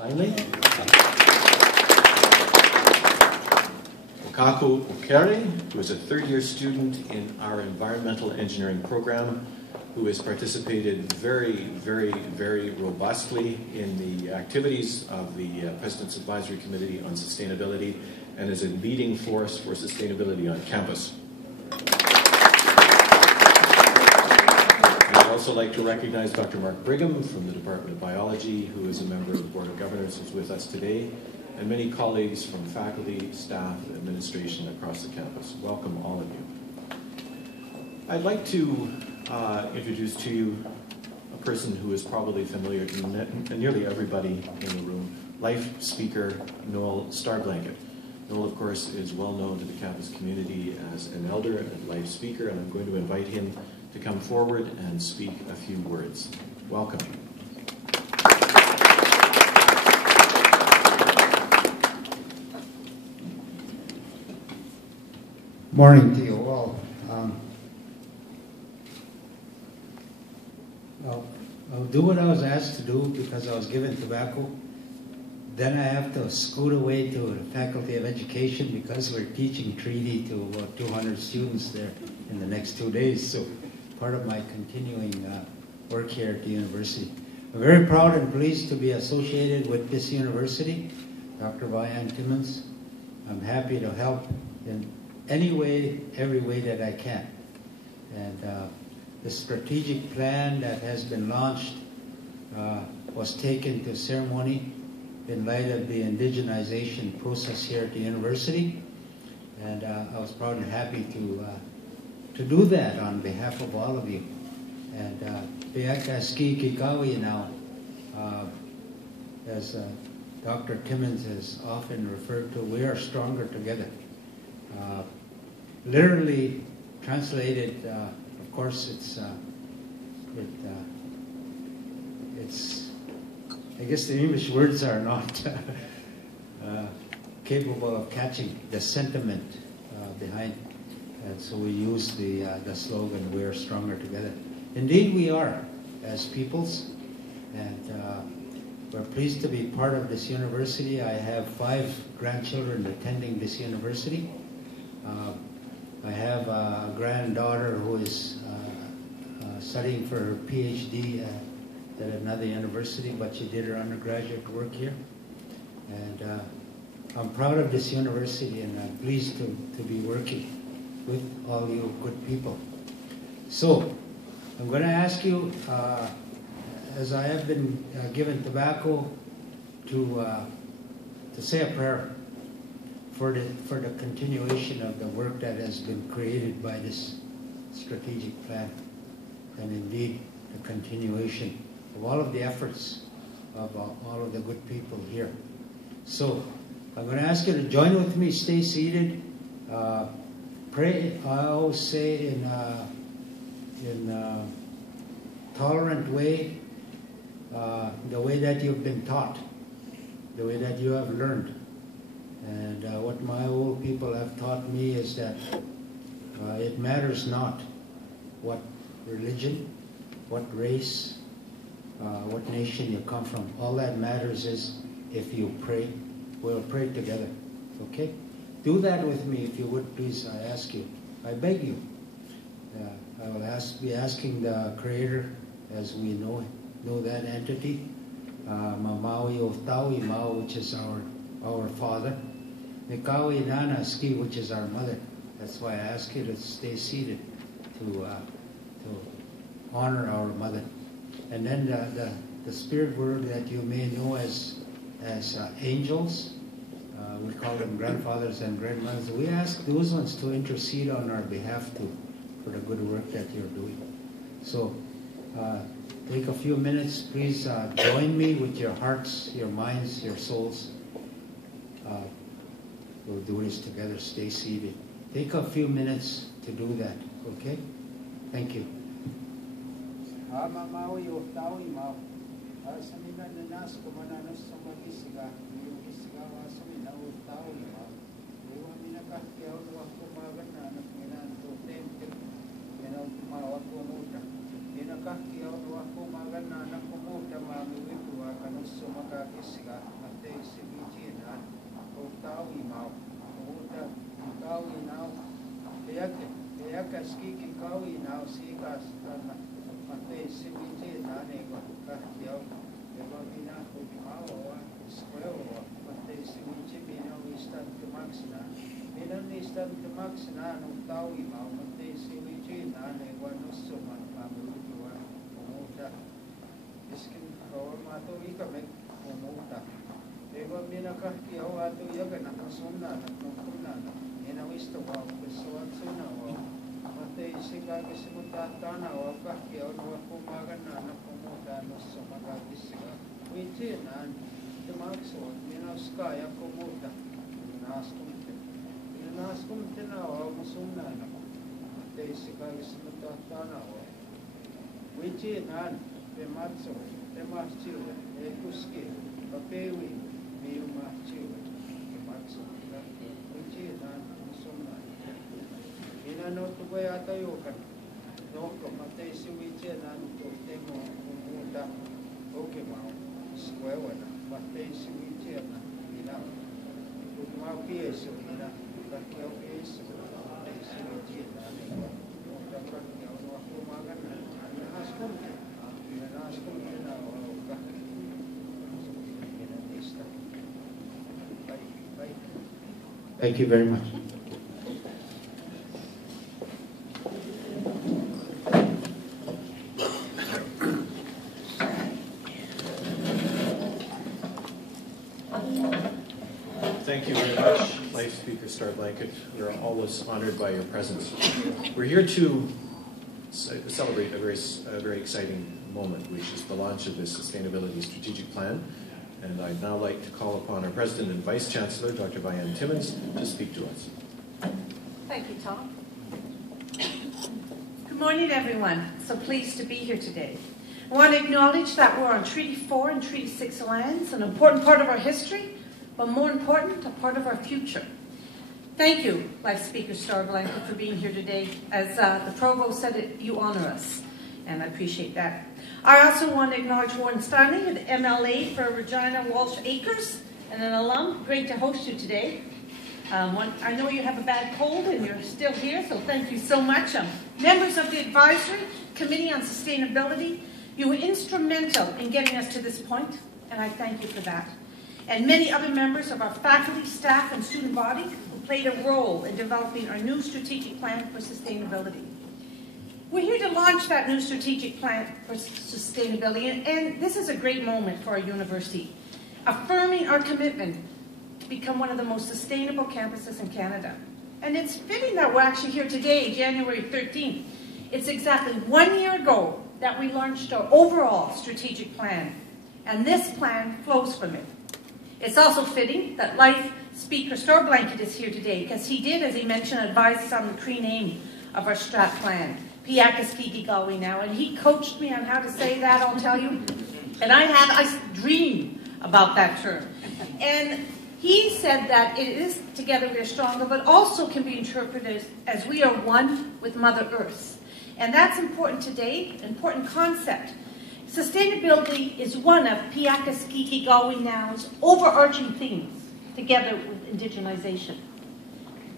Steinley. Okako Okere, who is a third-year student in our environmental engineering program, who has participated very, very, very robustly in the activities of the President's Advisory Committee on Sustainability and is a leading force for sustainability on campus. I'd also like to recognize Dr. Mark Brigham from the Department of Biology, who is a member of the Board of Governors, who's with us today, and many colleagues from faculty, staff, administration across the campus. Welcome, all of you. I'd like to introduce to you a person who is probably familiar to nearly everybody in the room, Life speaker Noel Starblanket. Noel, of course, is well known to the campus community as an elder and Life speaker, and I'm going to invite him to come forward and speak a few words. Welcome. Morning to you all. I'll do what I was asked to do because I was given tobacco. Then I have to scoot away to the Faculty of Education because we're teaching treaty to about 200 students there in the next 2 days. So part of my continuing work here at the university. I'm very proud and pleased to be associated with this university, Dr. Vian Timmons. I'm happy to help in any way, every way that I can. And the strategic plan that has been launched was taken to ceremony in light of the indigenization process here at the university. And I was proud and happy to do that on behalf of all of you. And Beakaski Kikawi now, as Dr. Timmons has often referred to, we are stronger together. Literally translated, of course, it's I guess the English words are not capable of catching the sentiment behind, and so we use the slogan, "We are stronger together." Indeed, we are, as peoples, and we're pleased to be part of this university. I have 5 grandchildren attending this university. I have a granddaughter who is studying for her PhD at another university, but she did her undergraduate work here. And I'm proud of this university, and I'm pleased to be working with all you good people. So I'm going to ask you, as I have been given tobacco, to say a prayer for the continuation of the work that has been created by this strategic plan, and indeed the continuation of all of the efforts of all of the good people here. So I'm going to ask you to join with me, stay seated, pray. I always say in a tolerant way, the way that you've been taught, the way that you have learned. And what my old people have taught me is that it matters not what religion, what race, what nation you come from. All that matters is if you pray, we'll pray together. Okay? Do that with me if you would, please. I ask you. I beg you. I will be asking the Creator, as we know that entity, Mamawi Oftawi Mao, which is our Father. Mikawi Nana Ski, which is our Mother. That's why I ask you to stay seated to honor our Mother. And then the spirit world that you may know as angels, we call them grandfathers and grandmothers. We ask those ones to intercede on our behalf for the good work that you're doing. So take a few minutes, please join me with your hearts, your minds, your souls. We'll do this together. Stay seated. Take a few minutes to do that, okay? Thank you. kisiga mate sibiti na otawi mau ota kawi now Eaka skiki kawi now sikas na mate sibiti na nego kahtiao eba bina mau square mate sibiti bina wistan tumaksina bina wistan tumaksina no tawi mau mate sibiti na nego nusso man pamuwa omuta iskin kawa mato ikamek omuta eba bina kahtiao ato yaga na sunna na kunna na ina wisto wa pessoa suna wa mate isiga kisimuta tana wa kahtiao no kumagan na kumuta no sumaga kisiga wichi na tumakso ina skaya kumuta naskumte na wa musuna na mate isiga kisimuta tana wa wichi na pematso pemaschiu ekuski papewi miumachiu pematso wichi na no tuwe ata yokan no kamate siwiche na to temo muda oke mau square na mate siwiche na ina mau pieso ina bakyo pieso mate siwiche na no dapat ya no aku makan na askum na oka Thank you very much. Thank you very much, Life Speaker Star Blanket. We're always honored by your presence. We're here to celebrate a very exciting moment, which is the launch of this Sustainability Strategic Plan. And I'd now like to call upon our President and Vice Chancellor, Dr. Vianne Timmins, to speak to us. Thank you, Tom. Good morning, everyone. So pleased to be here today. I want to acknowledge that we're on Treaty 4 and Treaty 6 lands, an important part of our history, but more important, a part of our future. Thank you, Life Speaker Star Blanket, for being here today. As the Provost said, you honor us, and I appreciate that. I also want to acknowledge Warren Stanley, the MLA for Regina Walsh Acres, and an alum. Great to host you today. I know you have a bad cold and you're still here, so thank you so much. Members of the Advisory Committee on Sustainability, you were instrumental in getting us to this point, and I thank you for that. And many other members of our faculty, staff, and student body who played a role in developing our new strategic plan for sustainability. We're here to launch that new strategic plan for sustainability, and this is a great moment for our university, affirming our commitment to become one of the most sustainable campuses in Canada. And it's fitting that we're actually here today, January 13th. It's exactly 1 year ago that we launched our overall strategic plan, and this plan flows from it. It's also fitting that Life Speaker Star Blanket is here today, because he did, as he mentioned, advise us on the Cree name of our strat plan. Piakaskikigawi now, and he coached me on how to say that, I'll tell you. And I dream about that term. And he said that it is together we are stronger, but also can be interpreted as we are one with Mother Earth. And that's important today, important concept. Sustainability is one of Piakaskikigawi now's overarching themes, together with indigenization.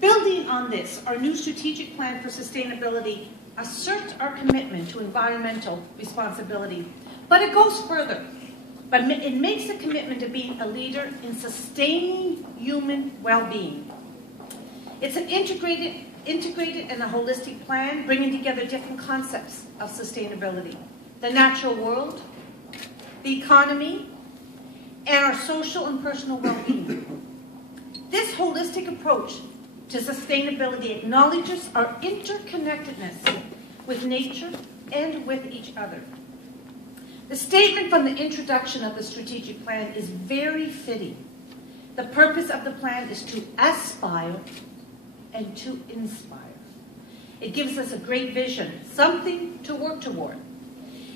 Building on this, our new strategic plan for sustainability asserts our commitment to environmental responsibility. But it goes further. But it makes a commitment to being a leader in sustaining human well-being. It's an integrated and a holistic plan, bringing together different concepts of sustainability. The natural world, the economy, and our social and personal well-being. This holistic approach to sustainability acknowledges our interconnectedness with nature and with each other. The statement from the introduction of the strategic plan is very fitting. The purpose of the plan is to aspire and to inspire. It gives us a great vision, something to work toward.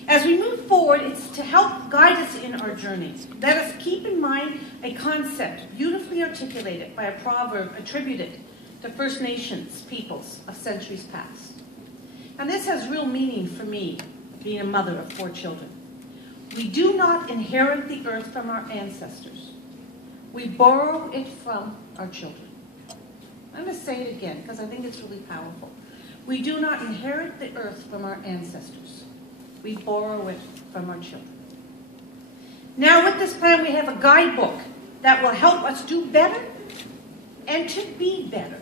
As we move forward, it's to help guide us in our journeys. Let us keep in mind a concept beautifully articulated by a proverb attributed to First Nations peoples of centuries past. And this has real meaning for me, being a mother of 4 children. We do not inherit the earth from our ancestors. We borrow it from our children. I'm going to say it again because I think it's really powerful. We do not inherit the earth from our ancestors. We borrow it from our children. Now with this plan, we have a guidebook that will help us do better and to be better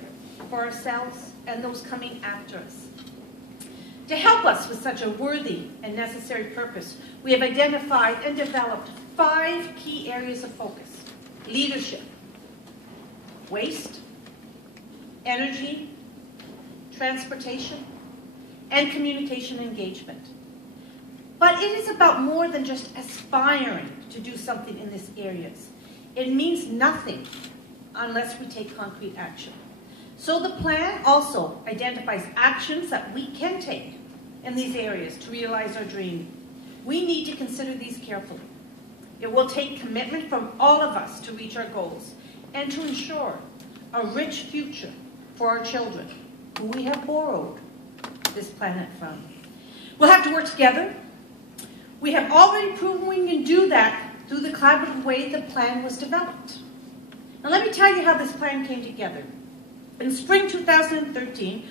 for ourselves and those coming after us. To help us with such a worthy and necessary purpose, we have identified and developed 5 key areas of focus: leadership, waste, energy, transportation, and communication engagement. But it is about more than just aspiring to do something in these areas. It means nothing unless we take concrete action. So the plan also identifies actions that we can take in these areas to realize our dream. We need to consider these carefully. It will take commitment from all of us to reach our goals and to ensure a rich future for our children, who we have borrowed this planet from. We'll have to work together. We have already proven we can do that through the collaborative way the plan was developed. Now let me tell you how this plan came together. In spring 2013,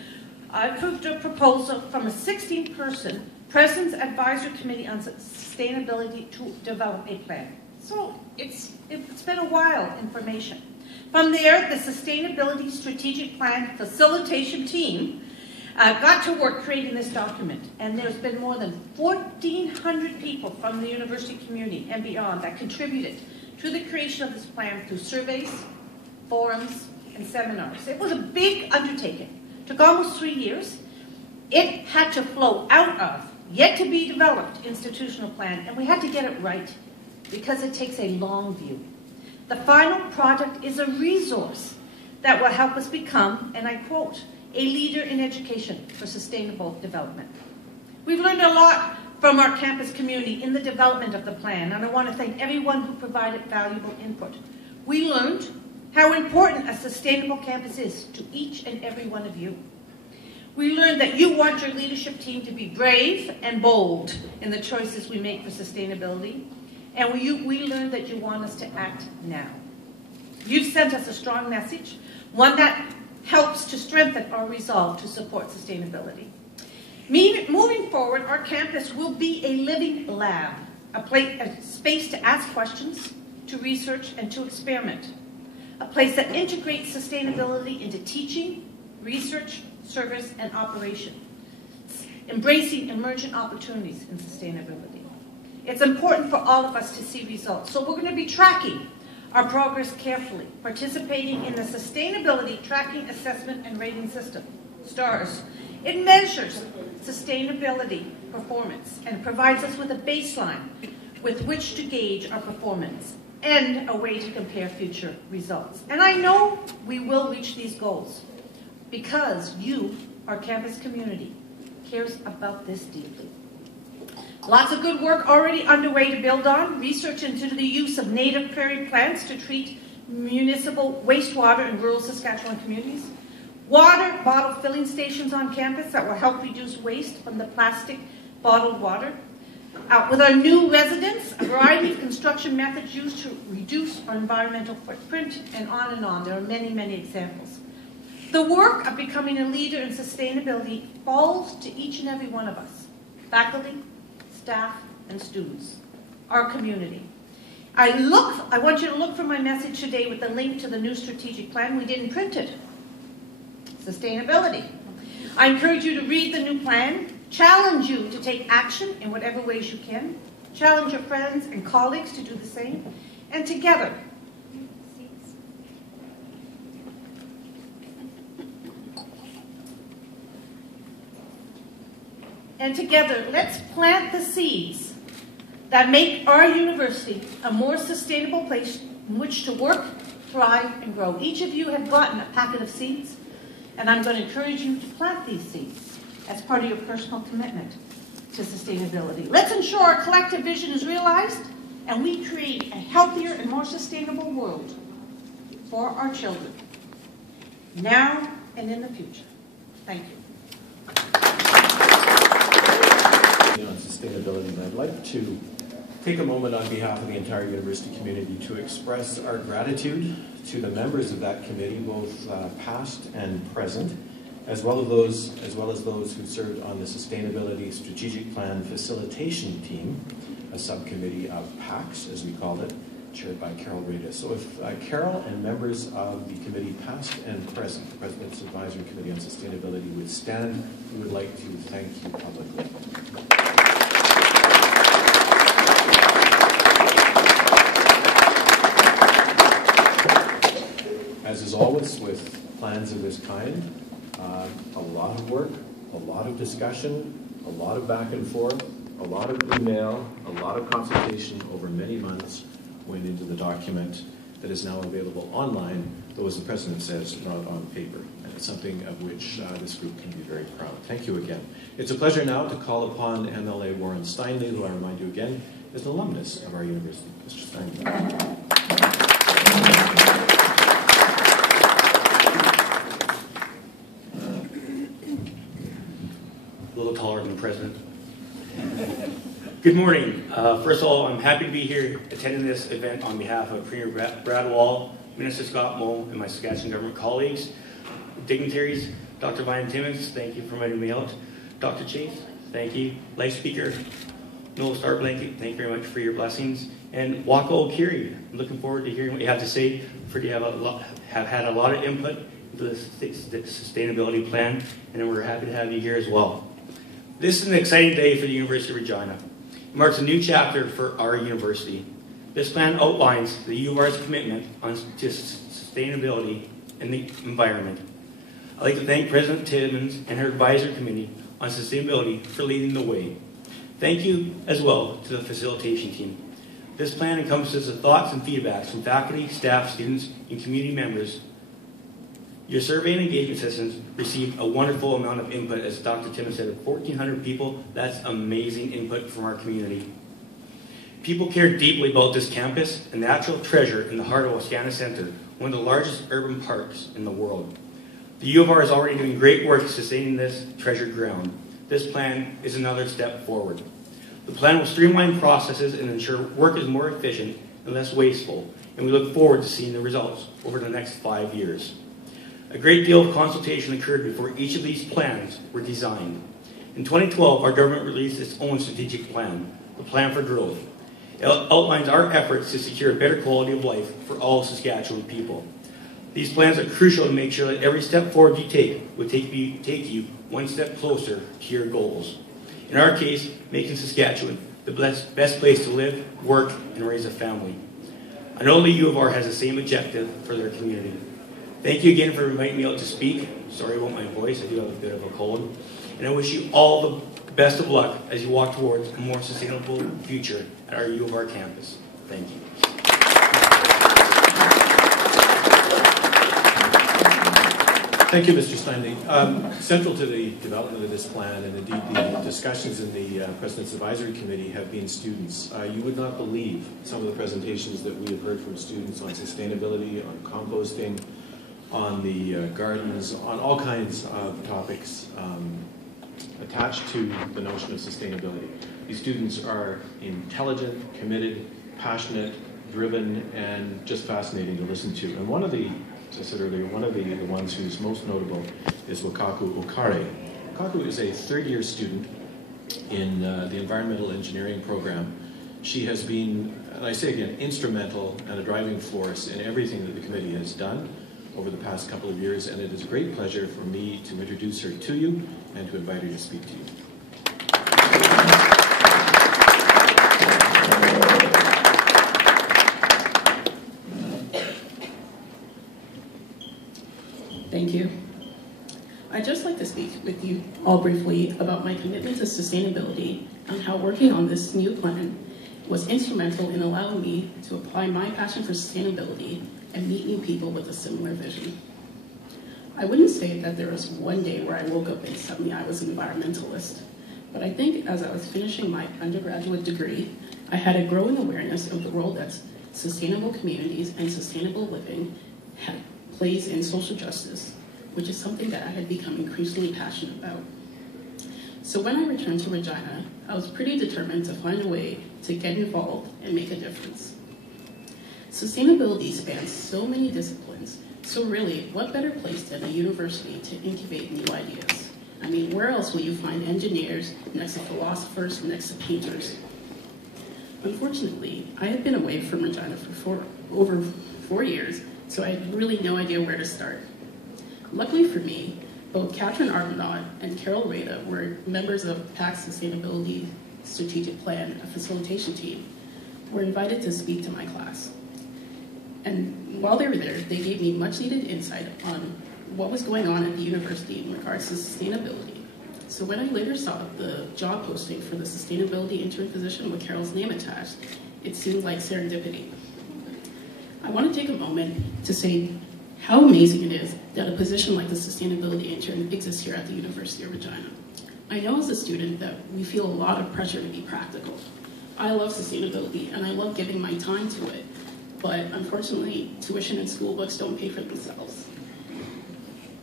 I approved a proposal from a 16-person President's Advisory Committee on Sustainability to develop a plan. So it's been a while in formation. From there, the Sustainability Strategic Plan Facilitation Team got to work creating this document. And there's been more than 1,400 people from the university community and beyond that contributed to the creation of this plan through surveys, forums, and seminars. It was a big undertaking. It took almost 3 years. It had to flow out of, yet to be developed, institutional plan, and we had to get it right because it takes a long view. The final product is a resource that will help us become, and I quote, a leader in education for sustainable development. We've learned a lot from our campus community in the development of the plan, and I want to thank everyone who provided valuable input. We learned how important a sustainable campus is to each and every one of you. We learned that you want your leadership team to be brave and bold in the choices we make for sustainability, and we learned that you want us to act now. You've sent us a strong message, one that helps to strengthen our resolve to support sustainability. Moving forward, our campus will be a living lab, a space to ask questions, to research, and to experiment. A place that integrates sustainability into teaching, research, service, and operation, embracing emergent opportunities in sustainability. It's important for all of us to see results, so we're going to be tracking our progress carefully, participating in the Sustainability Tracking Assessment and Rating System, STARS. It measures sustainability performance and provides us with a baseline with which to gauge our performance and a way to compare future results. And I know we will reach these goals because you, our campus community, cares about this deeply. Lots of good work already underway to build on. Research into the use of native prairie plants to treat municipal wastewater in rural Saskatchewan communities. Water bottle filling stations on campus that will help reduce waste from the plastic bottled water. With our new residents, a variety of construction methods used to reduce our environmental footprint, and on and on. There are many, many examples. The work of becoming a leader in sustainability falls to each and every one of us, faculty, staff, and students, our community. I want you to look for my message today with the link to the new strategic plan. We didn't print it. Sustainability. I encourage you to read the new plan, challenge you to take action in whatever ways you can, challenge your friends and colleagues to do the same, and together, let's plant the seeds that make our university a more sustainable place in which to work, thrive, and grow. Each of you have gotten a packet of seeds, and I'm going to encourage you to plant these seeds as part of your personal commitment to sustainability. Let's ensure our collective vision is realized, and we create a healthier and more sustainable world for our children, now and in the future. Thank you. On sustainability, and I'd like to take a moment on behalf of the entire university community to express our gratitude to the members of that committee, both past and present, as well as those who served on the Sustainability Strategic Plan Facilitation Team, a subcommittee of PACS, as we called it, chaired by Carol Rada. So if Carol and members of the committee, past and present, the President's Advisory Committee on Sustainability, would stand, we would like to thank you publicly. As is always with plans of this kind, a lot of work, a lot of discussion, a lot of back and forth, a lot of email, a lot of consultation over many months went into the document that is now available online, though as the President says, not on paper. And it's something of which this group can be very proud. Thank you again. It's a pleasure now to call upon MLA Warren Steinle, who I remind you again is an alumnus of our university. Mr. Steinle. A little taller than the President. Good morning. First of all, I'm happy to be here attending this event on behalf of Premier Brad Wall, Minister Scott Moe, and my Saskatchewan government colleagues, dignitaries. Dr. Ryan Timmons, thank you for inviting me out. Dr. Chase, thank you. Life Speaker Noel Starblanket, thank you very much for your blessings. And Waka Okiri, I'm looking forward to hearing what you have to say. You have had a lot of input into the sustainability plan, and we're happy to have you here as well. This is an exciting day for the University of Regina. It marks a new chapter for our university. This plan outlines the U of R's commitment to sustainability and the environment. I'd like to thank President Timmons and her advisory committee on sustainability for leading the way. Thank you as well to the facilitation team. This plan encompasses the thoughts and feedbacks from faculty, staff, students, and community members. Your survey and engagement systems received a wonderful amount of input, as Dr. Timmons said, 1,400 people. That's amazing input from our community. People care deeply about this campus, a natural treasure in the heart of Wascana Center, one of the largest urban parks in the world. The U of R is already doing great work sustaining this treasured ground. This plan is another step forward. The plan will streamline processes and ensure work is more efficient and less wasteful, and we look forward to seeing the results over the next 5 years. A great deal of consultation occurred before each of these plans were designed. In 2012, our government released its own strategic plan, the Plan for Growth. It outlines our efforts to secure a better quality of life for all Saskatchewan people. These plans are crucial to make sure that every step forward you take will take you one step closer to your goals. In our case, making Saskatchewan the best place to live, work, and raise a family. I know the U of R has the same objective for their community. Thank you again for inviting me out to speak. Sorry about my voice, I do have a bit of a cold. And I wish you all the best of luck as you walk towards a more sustainable future at our U of R campus. Thank you. Thank you, Mr. Steinle. Central to the development of this plan, and indeed the discussions in the President's Advisory Committee, have been students. You would not believe some of the presentations that we have heard from students on sustainability, on composting, on the gardens, on all kinds of topics attached to the notion of sustainability. These students are intelligent, committed, passionate, driven, and just fascinating to listen to. And one of the, as I said earlier, one of the ones who's most notable is Wakaku Okare. Wakaku is a third-year student in the environmental engineering program. She has been, and I say again, instrumental and a driving force in everything that the committee has done over the past couple of years, and it is a great pleasure for me to introduce her to you and to invite her to speak to you. Thank you. I'd just like to speak with you all briefly about my commitment to sustainability and how working on this new plan was instrumental in allowing me to apply my passion for sustainability and meet new people with a similar vision. I wouldn't say that there was one day where I woke up and suddenly I was an environmentalist, but I think as I was finishing my undergraduate degree, I had a growing awareness of the role that sustainable communities and sustainable living plays in social justice, which is something that I had become increasingly passionate about. So when I returned to Regina, I was pretty determined to find a way to get involved and make a difference. Sustainability spans so many disciplines, so really, what better place than a university to incubate new ideas? I mean, where else will you find engineers next to philosophers, next to painters? Unfortunately, I had been away from Regina for over 4 years, so I had really no idea where to start. Luckily for me, both Catherine Arbuthnot and Carol Rada were members of PAC's Sustainability Strategic Plan, a facilitation team, were invited to speak to my class. And while they were there, they gave me much needed insight on what was going on at the university in regards to sustainability. So when I later saw the job posting for the sustainability intern position with Carol's name attached, it seemed like serendipity. I want to take a moment to say how amazing it is that a position like the sustainability intern exists here at the University of Regina. I know as a student that we feel a lot of pressure to be practical. I love sustainability and I love giving my time to it, but unfortunately, tuition and school books don't pay for themselves.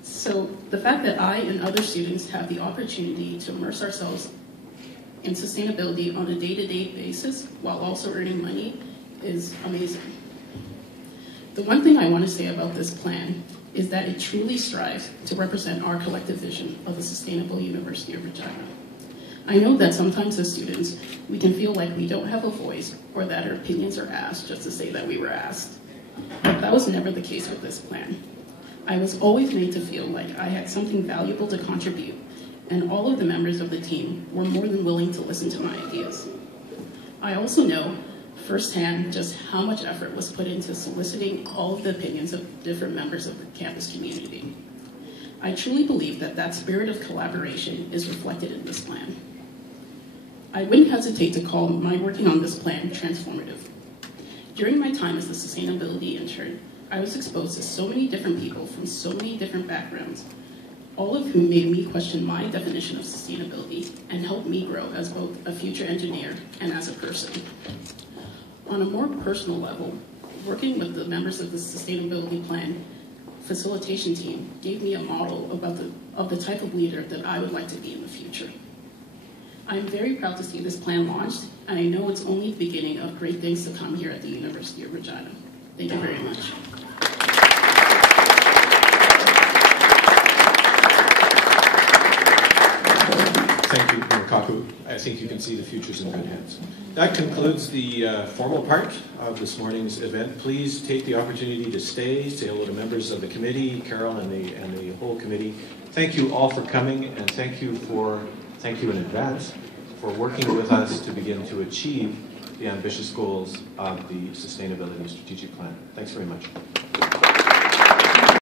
So the fact that I and other students have the opportunity to immerse ourselves in sustainability on a day-to-day basis while also earning money is amazing. The one thing I want to say about this plan is that it truly strives to represent our collective vision of a sustainable University of Regina. I know that sometimes as students, we can feel like we don't have a voice or that our opinions are asked just to say that we were asked. But that was never the case with this plan. I was always made to feel like I had something valuable to contribute, and all of the members of the team were more than willing to listen to my ideas. I also know firsthand just how much effort was put into soliciting all of the opinions of different members of the campus community. I truly believe that that spirit of collaboration is reflected in this plan. I wouldn't hesitate to call my working on this plan transformative. During my time as a sustainability intern, I was exposed to so many different people from so many different backgrounds, all of whom made me question my definition of sustainability and helped me grow as both a future engineer and as a person. On a more personal level, working with the members of the Sustainability Plan facilitation team gave me a model of the type of leader that I would like to be in the future. I'm very proud to see this plan launched, and I know it's only the beginning of great things to come here at the University of Regina. Thank you very much. Thank you, Murakaku. I think you can see the future's in good hands. That concludes the formal part of this morning's event. Please take the opportunity to stay, say hello to members of the committee, Carol and the whole committee. Thank you all for coming, and thank you in advance for working with us to begin to achieve the ambitious goals of the Sustainability Strategic Plan. Thanks very much.